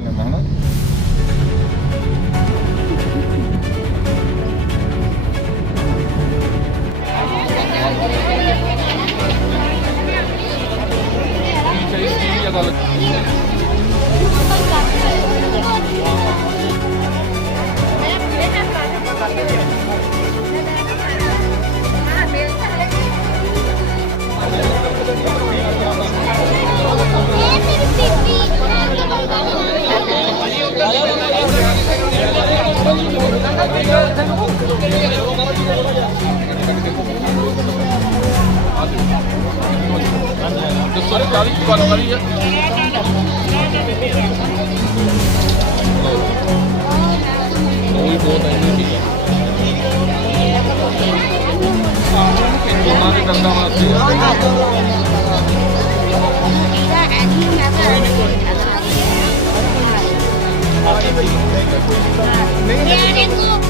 ਜਾਂਦਾ ਹਨਾ ਠੀਕ ਦੱਸੋ ਜੀ ਗੱਲ ਕਰੀ ਹੈ ਕੋਈ ਬਹੁਤ ਨਹੀਂ ਠੀਕ ਉਹਨਾਂ ਦੇ ਦੰਦਾਂ ਵਾਸਤੇ ਆ। ਨਿਆਣੇ ਨੂੰ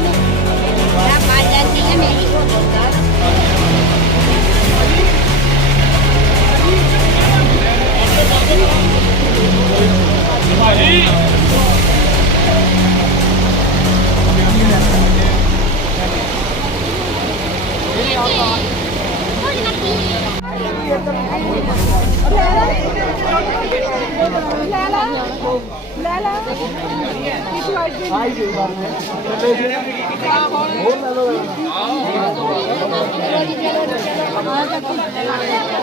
ਨੂੰ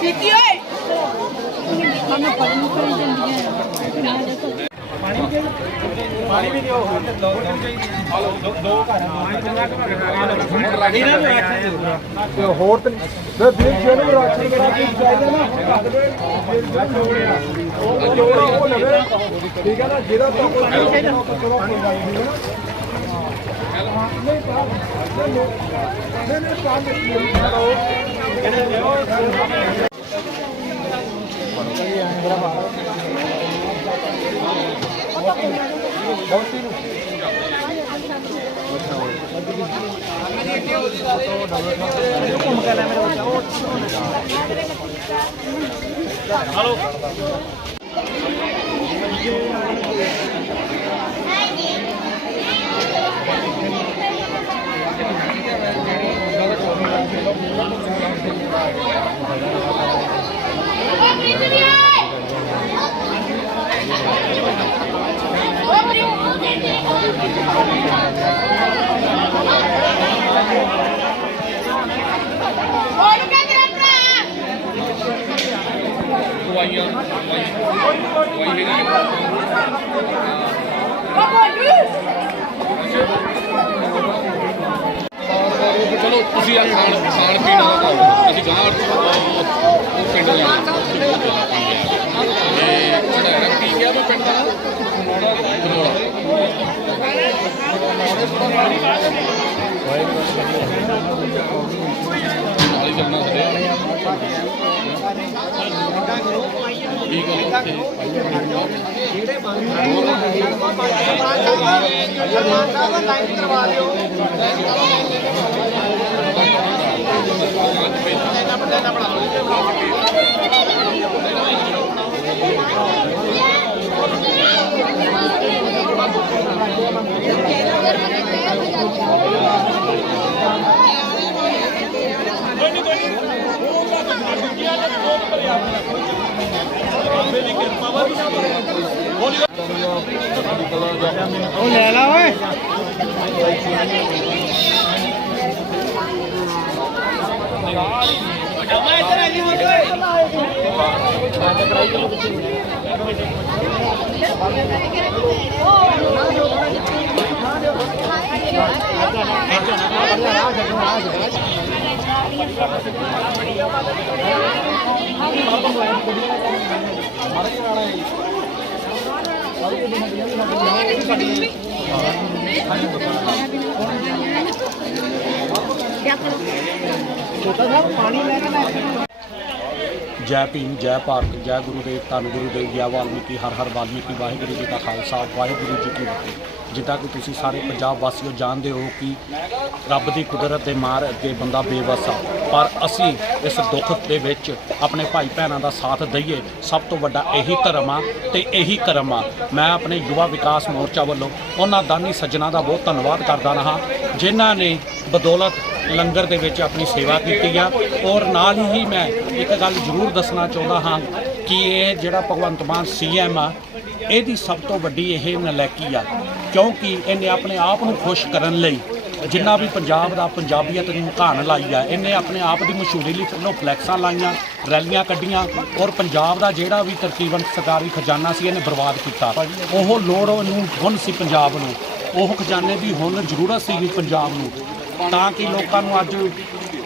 ਸਿੱਕੀ ਓਏ। ਮੈਨੂੰ ਪੜਨ ਨੂੰ ਪਈ ਜਾਂਦੀ ਹੈ ਤੇ ਹੋਰ ਤੇ ਮੈਂ ਵੀਰ ਜੀ ਨੂੰ ਰਾਸ਼ਨ ਕਰਾ ਕੇ ਚਾਹੀਦਾ ਨਾ ਉਹ ਲੋੜਾ ਉਹ ਲਵੇ। ਠੀਕ ਹੈ ਨਾ ਜਿਹਦਾ ਤਾਂ ਕੋਈ ਚਾਹੀਦਾ। ਪਾਣੀ ਨਹੀਂ ਨਹੀਂ ਤਾਂ ਨਹੀਂ ਨਹੀਂ ਤਾਂ ਮੇਰੀ ਕਰੋ ਇਹਨੇ ਲਿਓ ਦਵਾਈਆਂ ਦਵਾਈ ਹੈਗੀ ਹੈ। ਚਲੋ ਤੁਸੀਂ ਆ ਖਾਣ ਖਾਣ ਪੀਣ ਦਾ ਤਾਂ ਅਸੀਂ ਗਾਂ ਉਹ ਪਿੰਡ ਜਾਣਾ ਤੇ ਕਿਹੜਾ ਹੈ ਕੀ ਕਿਹਾ ਮੈਂ ਪਿੰਡ ਦਾ ਬਰੋੜਾ ਨਾਲ ਹੀ ਚੱਲਣਾ ਸਾਡੇ ਠੀਕ ਹੈ ਜੀ। Oh, ya, Oh, ya, ਜੈ ਭੀਮ, ਜੈ ਭਾਰਤ, ਜੈ ਗੁਰੂ ਦੇਵ ਧੰਨ ਗੁਰੂ ਦੇਵ ਜੈ ਵਾਲਮੀਕੀ, ਹਰ ਹਰ ਵਾਲਮੀਕੀ, ਵਾਹਿਗੁਰੂ ਜੀ ਦਾ ਖਾਲਸਾ, ਵਾਹਿਗੁਰੂ ਜੀ ਕੀ ਫਤਿਹ। ਜਿੱਦਾਂ ਕਿ ਤੁਸੀਂ ਸਾਰੇ ਪੰਜਾਬ ਵਾਸੀਓ ਜਾਣਦੇ ਹੋ ਕਿ ਰੱਬ ਦੀ ਕੁਦਰਤ ਦੇ ਮਾਰ ਅੱਗੇ ਬੰਦਾ ਬੇਵਸ ਆ। ਪਰ ਅਸੀਂ ਇਸ ਦੁੱਖ ਦੇ ਵਿੱਚ ਆਪਣੇ ਭਾਈ ਭੈਣਾਂ ਦਾ ਸਾਥ ਦਈਏ। ਸਭ ਤੋਂ ਵੱਡਾ ਇਹੀ ਧਰਮ ਆ ਤੇ ਇਹੀ ਕਰਮ ਆ। ਮੈਂ ਆਪਣੇ ਯੁਵਾ ਵਿਕਾਸ ਮੋਰਚਾ ਵੱਲੋਂ ਉਹਨਾਂ ਦਾਨੀ ਸੱਜਣਾ ਦਾ ਬਹੁਤ ਧੰਨਵਾਦ ਕਰਦਾ ਰਹਾ, ਜਿਨ੍ਹਾਂ ਨੇ ਬਦੌਲਤ ਲੰਗਰ ਦੇ ਵਿੱਚ ਆਪਣੀ ਸੇਵਾ ਕੀਤੀ ਆ। ਔਰ ਨਾਲ ਹੀ ਮੈਂ ਇੱਕ ਗੱਲ ਜ਼ਰੂਰ ਦੱਸਣਾ ਚਾਹੁੰਦਾ ਹਾਂ ਕਿ ਇਹ ਜਿਹੜਾ ਭਗਵੰਤ ਮਾਨ ਸੀਐਮ ਆ, ਇਹਦੀ ਸਭ ਤੋਂ ਵੱਡੀ ਇਹ ਨਲਾਇਕੀ ਆ ਕਿਉਂਕਿ ਇਹਨੇ ਆਪਣੇ ਆਪ ਨੂੰ ਖੁਸ਼ ਕਰਨ ਲਈ ਜਿੰਨਾ ਵੀ ਪੰਜਾਬ ਦਾ ਪੰਜਾਬੀਅਤ ਨੂੰ ਘਾਣ ਲਾਈ ਆ, ਇਹਨੇ ਆਪਣੇ ਆਪ ਦੀ ਮਸ਼ਹੂਰੀ ਲਈ ਫਿਰਨੋਂ ਫਲੈਕਸਾਂ ਲਾਈਆਂ, ਰੈਲੀਆਂ ਕੱਢੀਆਂ ਔਰ ਪੰਜਾਬ ਦਾ ਜਿਹੜਾ ਵੀ ਤਰਕੀਬਨ ਸਰਕਾਰੀ ਖਜ਼ਾਨਾ ਸੀ ਇਹਨੇ ਬਰਬਾਦ ਕੀਤਾ। ਉਹ ਲੋੜ ਨੂੰ ਹੁਣ ਸੀ ਪੰਜਾਬ ਨੂੰ, ਉਹ ਖਜ਼ਾਨੇ ਦੀ ਹੁਣ ਜ਼ਰੂਰਤ ਸੀ ਪੰਜਾਬ ਨੂੰ। ਤਾਂ ਕਿ ਲੋਕਾਂ ਨੂੰ ਅੱਜ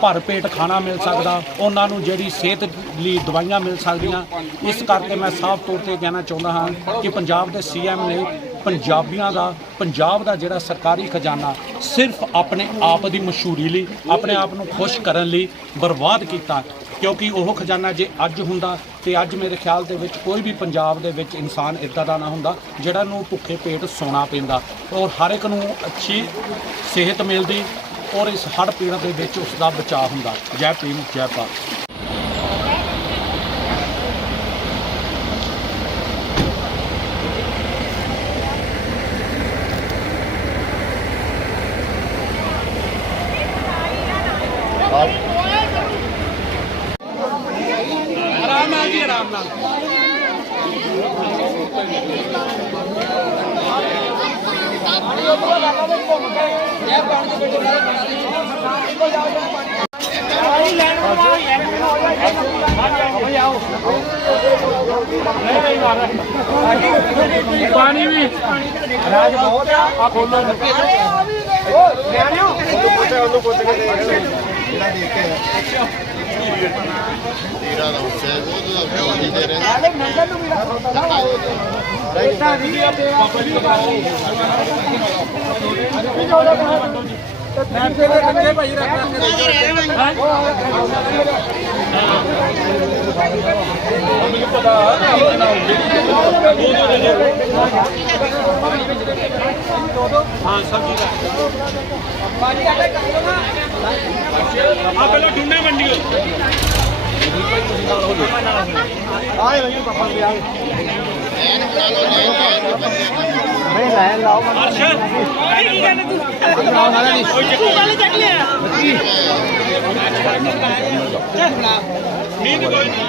ਭਰ ਪੇਟ ਖਾਣਾ ਮਿਲ ਸਕਦਾ, ਉਹਨਾਂ ਨੂੰ ਜਿਹੜੀ ਸਿਹਤ ਲਈ ਦਵਾਈਆਂ ਮਿਲ ਸਕਦੀਆਂ। ਇਸ ਕਰਕੇ ਮੈਂ ਸਾਫ਼ ਤੌਰ ਤੇ ਕਹਿਣਾ ਚਾਹੁੰਦਾ ਹਾਂ ਕਿ ਪੰਜਾਬ ਦੇ ਸੀਐਮ ਨੇ ਪੰਜਾਬੀਆਂ ਦਾ, ਪੰਜਾਬ ਦਾ ਜਿਹੜਾ ਸਰਕਾਰੀ ਖਜ਼ਾਨਾ ਸਿਰਫ ਆਪਣੇ ਆਪ ਦੀ ਮਸ਼ਹੂਰੀ ਲਈ, ਆਪਣੇ ਆਪ ਨੂੰ ਖੁਸ਼ ਕਰਨ ਲਈ ਬਰਬਾਦ ਕੀਤਾ, ਕਿਉਂਕਿ ਉਹ ਖਜ਼ਾਨਾ ਜੇ ਅੱਜ ਹੁੰਦਾ ਤੇ ਅੱਜ ਮੇਰੇ ਖਿਆਲ ਦੇ ਵਿੱਚ ਕੋਈ ਵੀ ਪੰਜਾਬ ਦੇ ਵਿੱਚ ਇਨਸਾਨ ਇਦਾਂ ਦਾ ਨਾ ਹੁੰਦਾ ਜਿਹੜਾ ਨੂੰ ਭੁੱਖੇ ਪੇਟ ਸੌਣਾ ਪੈਂਦਾ। ਔਰ ਹਰ ਇੱਕ ਨੂੰ ਅੱਛੀ ਸਿਹਤ ਮਿਲਦੀ ਔਰ ਇਸ ਹੜ੍ਹ ਪੀੜਤ ਦੇ ਵਿੱਚ ਉਸ ਦਾ ਬਚਾਅ ਹੁੰਦਾ। ਜੈ ਭੀਮ, ਜੈ ਭਾਰਤ ਆਰਾਮ ਨਾਲ ਜੀ ਆਰਾਮ ਨਾਲ ਪਾਣੀ ਵੀ। ਰਾਜ ਬਹੁਤ ਆ ਆ ਖੋਲੋ ਓ ਨਿਆਣਿਓ ਉਹਨੂੰ ਪੁੱਛੇ ਉਹਨੂੰ ਪੁੱਛ ਕੇ ਦੇਖ ਜਿਹੜਾ ਦੇਖ ਕੇ ਤੇਰਾ ਦਾ ਉੱਚਾ ਹੈ ਉਹ ਤਾਂ ਪਿਓ ਜੀ ਦੇ ਰਹੇ ਆਲੇ ਮੰਗਲ ਨੂੰ। ਵੀ ਬੇਟਾ ਵੀ ਮੈਂ ਤੇ ਰੱਖੇ ਭਾਈ ਰੱਖ ਰੱਖ ਹਾਂ ਸਬਜ਼ੀ ਦਾ ਆ ਪਹਿਲਾਂ ਡੂਨੇ ਮੰਡੀਓ ਆਏ ਨਹੀਂ ਪਾਪਾ ਵੀ ਆਏ। ਨਹੀਂ ਲਾਇਆ ਲਾਓ ਅਰਸ਼ ਕੀ ਗੱਲ ਤੂੰ? ਕੋਈ ਚੱਕਰ ਵਾਲੇ ਚੱਕ ਲਿਆ ਨੀਂਦ ਕੋਈ ਨਹੀਂ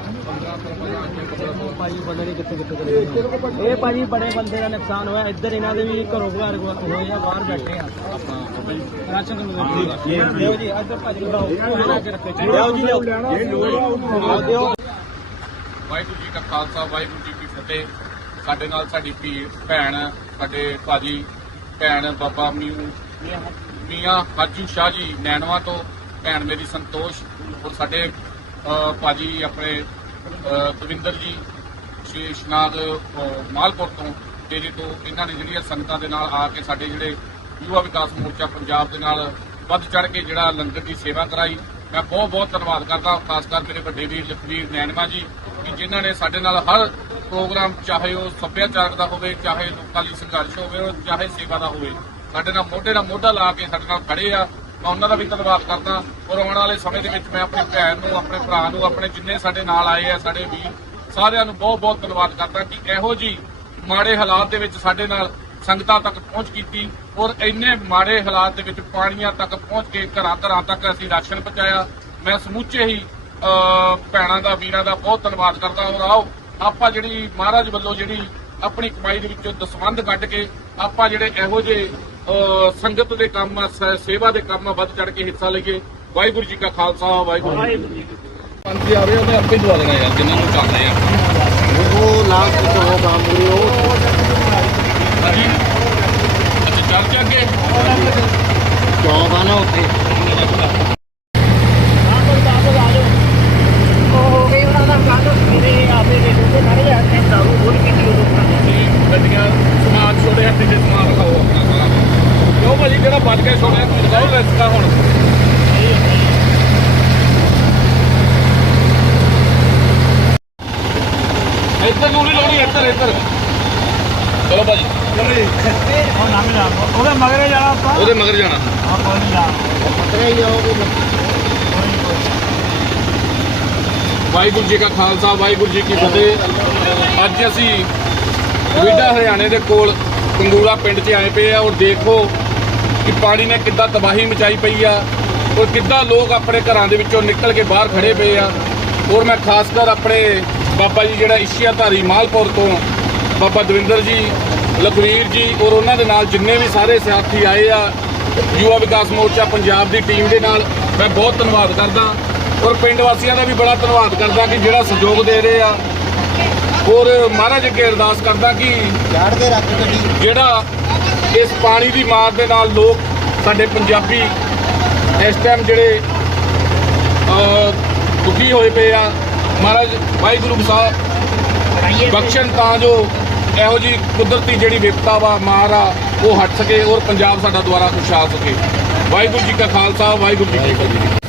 ਭਾਜੀ ਪਤਾ ਨਹੀਂ ਕਿੱਥੇ ਕਿੱਥੇ ਚਲੇ ਇਹ ਭਾਜੀ ਬੜੇ ਬੰਦੇ ਦਾ ਨੁਕਸਾਨ ਹੋਇਆ। ਇੱਧਰ ਇਹਨਾਂ ਦੇ ਵੀ ਘਰੋਂ ਘਰ ਹੋਏ ਆ, ਬਾਹਰ ਬੈਠੇ ਆ। ਰਾਸ਼ਨ ਕਮੇਟੀ ਦਿਓ ਜੀ, ਇੱਧਰ ਭਾਜੀ ਬਣਾਓ ਉਹ ਜੀ ਦਿਓ ਵਾਹਿਗੁਰੂ ਜੀ ਕਾ ਖਾਲਸਾ, ਵਾਹਿਗੁਰੂ ਜੀ ਕੀ ਫਤਿਹ। ਸਾਡੇ ਨਾਲ ਸਾਡੀ ਭੀ ਭੈਣ, ਸਾਡੇ ਭਾਜੀ, ਭੈਣ ਬਾਬਾ ਮੀਆਂ ਮੀਆਂ ਹਾਜੂ ਸ਼ਾਹ ਜੀ ਨੈਣਵਾ ਤੋਂ। ਭੈਣ ਮੇਰੀ ਸੰਤੋਸ਼। ਔਰ ਸਾਡੇ ਭਾਜੀ ਆਪਣੇ ਅ, ਦਵਿੰਦਰ ਜੀ ਸ਼ੇਸ਼ਨਾਗ ਅ, ਮਾਲਪੁਰ ਤੋਂ ਡੇਰੇ ਤੋਂ ਇਹਨਾਂ ਨੇ ਜਿਹੜੀਆਂ ਸੰਗਤਾਂ ਦੇ ਨਾਲ ਆ ਕੇ ਸਾਡੇ ਜਿਹੜੇ ਯੁਵਾ ਵਿਕਾਸ ਮੋਰਚਾ ਪੰਜਾਬ ਦੇ ਨਾਲ ਵੱਧ ਚੜ ਕੇ ਜਿਹੜਾ ਲੰਗਰ ਦੀ ਸੇਵਾ ਕਰਾਈ। ਮੈਂ ਬਹੁਤ ਬਹੁਤ ਧੰਨਵਾਦ ਕਰਦਾ ਖਾਸ ਕਰ ਮੇਰੇ ਵੱਡੇ ਵੀਰ ਲਖਵੀਰ ਨੈਣਮਾ ਜੀ ਕਿ ਜਿਨ੍ਹਾਂ ਨੇ ਸਾਡੇ ਨਾਲ ਹਰ ਪ੍ਰੋਗਰਾਮ ਚਾਹੇ ਉਹ ਸੱਭਿਆਚਾਰਕ ਦਾ ਹੋਵੇ ਚਾਹੇ ਲੋਕਾਂ ਲਈ ਸੰਘਰਸ਼ ਹੋਵੇ ਚਾਹੇ ਸੇਵਾ ਦਾ ਹੋਵੇ ਸਾਡੇ ਨਾਲ ਮੋਢੇ ਨਾਲ ਮੋਢਾ ਲਾ ਕੇ ਸਾਡੇ ਨਾਲ ਖੜੇ ਆ। ਮੈਂ ਉਹਨਾਂ ਦਾ ਵੀ ਧੰਨਵਾਦ ਕਰਦਾ। ਔਰ ਆਉਣ ਵਾਲੇ ਸਮੇਂ ਦੇ ਵਿੱਚ ਮੈਂ ਆਪਣੀ ਭੈਣ ਨੂੰ, ਆਪਣੇ ਭਰਾ ਨੂੰ, ਆਪਣੇ ਜਿੰਨੇ ਸਾਡੇ ਨਾਲ ਆਏ ਆ, ਸਾਡੇ ਵੀਰ, ਸਾਰਿਆਂ ਨੂੰ ਬਹੁਤ ਬਹੁਤ ਧੰਨਵਾਦ ਕਰਦਾ ਕਿ ਇਹੋ ਜੀ ਮਾੜੇ ਹਾਲਾਤ ਦੇ ਵਿੱਚ ਸਾਡੇ ਨਾਲ ਸੰਗਤਾਂ ਤੱਕ ਪਹੁੰਚ ਕੀਤੀ ਔਰ ਇੰਨੇ ਮਾੜੇ ਹਾਲਾਤ ਦੇ ਵਿੱਚ ਪਾਣੀਆਂ ਤੱਕ ਪਹੁੰਚ ਕੇ ਘਰਾਂ ਘਰਾਂ ਤੱਕ ਅਸੀਂ ਰਾਸ਼ਨ ਪਹੁੰਚਾਇਆ। ਮੈਂ ਸਮੁੱਚੇ ਹੀ ਭੈਣਾਂ ਦਾ, ਵੀਰਾਂ ਦਾ ਬਹੁਤ ਧੰਨਵਾਦ ਕਰਦਾ ਔਰ ਆਓ, ਆਪਾਂ ਜਿਹੜੀ ਮਹਾਰਾਜ ਵੱਲੋਂ ਜਿਹੜੀ ਆਪਣੀ ਕਮਾਈ ਦੇ ਵਿੱਚੋਂ ਦਸਵੰਧ ਕੱਢ ਕੇ ਆਪਾਂ ਜਿਹੜੇ ਇਹੋ ਜਿਹੇ ਸੰਗਤ ਦੇ ਕੰਮ ਆ, ਸੇਵਾ ਦੇ ਕੰਮ ਆ, ਵੱਧ ਚੜ ਕੇ ਹਿੱਸਾ ਲਈਏ। ਵਾਹਿਗੁਰੂ ਜੀ ਕਾ ਖਾਲਸਾ ਵਾਹਿਗੁਰੂ ਜੀ ਪੰਜ ਆਵੇ ਉਹਨੇ ਆਪੇ ਦਵਾ ਦੇਣਾ ਯਾਰ ਜਿੰਨਾਂ ਨੂੰ ਚੱਲਦੇ ਆ ਉਹ ਲਾਸਟ ਤੋਂ ਉਹ ਕੰਮ ਕਰੀ ਉਹ ਅੱਛਾ ਚੱਲ ਕੇ ਅੱਗੇ। ਚੌਂਕ ਆ ਨਾ ਉੱਥੇ। ਸਮਾਨ ਛੋੜੇ ਹੱਥ ਦੇ ਸਾਰਾ ਕਿਉਂ ਭਾਜੀ? ਜਿਹੜਾ ਬਚ ਕੇ ਛੋੜਿਆ ਤੁਸੀਂ ਲਗਾਓ ਰਿਸਕਾ ਹੁਣ। ਇੱਧਰ ਨੂੰ ਨਹੀਂ ਲਾਉਣੀ ਇੱਧਰ ਇੱਧਰ। ਚਲੋ ਭਾਜੀ। ਉਹਦੇ ਮਗਰੇ ਜਾਣਾ ਆਪਾਂ? ਉਹਦੇ ਮਗਰ ਜਾਣਾ। ਆਪਾਂ ਨਹੀਂ ਜਾਣਾ। ਪਤਰੇ ਹੀ ਆਓਗੇ ਵਾਹਿਗੁਰੂ ਜੀ ਕਾ ਖਾਲਸਾ ਵਾਹਿਗੁਰੂ ਜੀ ਕੀ ਫਤਿਹ। ਅੱਜ ਅਸੀਂ ਵਿਡਾ ਹਰਿਆਣੇ ਦੇ ਕੋਲ ਕੰਗੂਲਾ ਪਿੰਡ 'ਚ ਆਏ ਪਏ ਆ। ਔਰ ਦੇਖੋ ਕਿ ਪਾਣੀ ਨੇ ਕਿੱਦਾਂ ਤਬਾਹੀ ਮਚਾਈ ਪਈ ਆ ਔਰ ਕਿੱਦਾਂ ਲੋਕ ਆਪਣੇ ਘਰਾਂ ਦੇ ਵਿੱਚੋਂ ਨਿਕਲ ਕੇ ਬਾਹਰ ਖੜੇ ਪਏ ਆ। ਔਰ ਮੈਂ ਖਾਸ ਕਰ ਆਪਣੇ ਬਾਬਾ ਜੀ ਜਿਹੜਾ ਇਸ਼ੀਆਧਾਰੀ ਮਾਲਪੁਰ ਤੋਂ ਬਾਬਾ ਦਵਿੰਦਰ ਜੀ ਲਖਵੀਰ ਜੀ ਔਰ ਉਹਨਾਂ ਦੇ ਨਾਲ ਜਿੰਨੇ ਵੀ ਸਾਰੇ ਸਾਥੀ ਆਏ ਆ ਯੁਵਾ ਵਿਕਾਸ ਮੋਰਚਾ ਪੰਜਾਬ ਦੀ ਟੀਮ ਦੇ ਨਾਲ ਮੈਂ ਬਹੁਤ ਧੰਨਵਾਦ ਕਰਦਾ। ਔਰ ਪਿੰਡ ਵਾਸੀਆਂ ਦਾ ਵੀ ਬੜਾ ਧੰਨਵਾਦ ਕਰਦਾ ਕਿ ਜਿਹੜਾ ਸਹਿਯੋਗ ਦੇ ਰਹੇ ਆ। ਔਰ ਮਹਾਰਾਜ ਅੱਗੇ ਅਰਦਾਸ ਕਰਦਾ ਕਿ ਜਿਹੜਾ ਇਸ ਪਾਣੀ ਦੀ ਮਾਰ ਦੇ ਨਾਲ ਲੋਕ ਸਾਡੇ ਪੰਜਾਬੀ ਇਸ ਟਾਈਮ ਜਿਹੜੇ ਦੁਖੀ ਹੋਏ ਪਏ ਆ। ਮਹਾਰਾਜ ਵਾਹਿਗੁਰੂ ਸਾਹਿਬ ਬਖਸ਼ਣ ਤਾਂ ਜੋ ਇਹੋ ਜੀ ਕੁਦਰਤੀ ਜਿਹੜੀ ਵਿਪਤਾ ਵਾ ਮਾਰ ਆ ਉਹ ਹਟ ਸਕੇ ਔਰ ਪੰਜਾਬ ਸਾਡਾ ਦੁਆਰਾ ਖੁਸ਼ਹਾਲ ਸਕੇ। ਵਾਹਿਗੁਰੂ ਜੀ ਕਾ ਖਾਲਸਾ ਵਾਹਿਗੁਰੂ ਜੀ ਕੀ ਫਤਿਹ।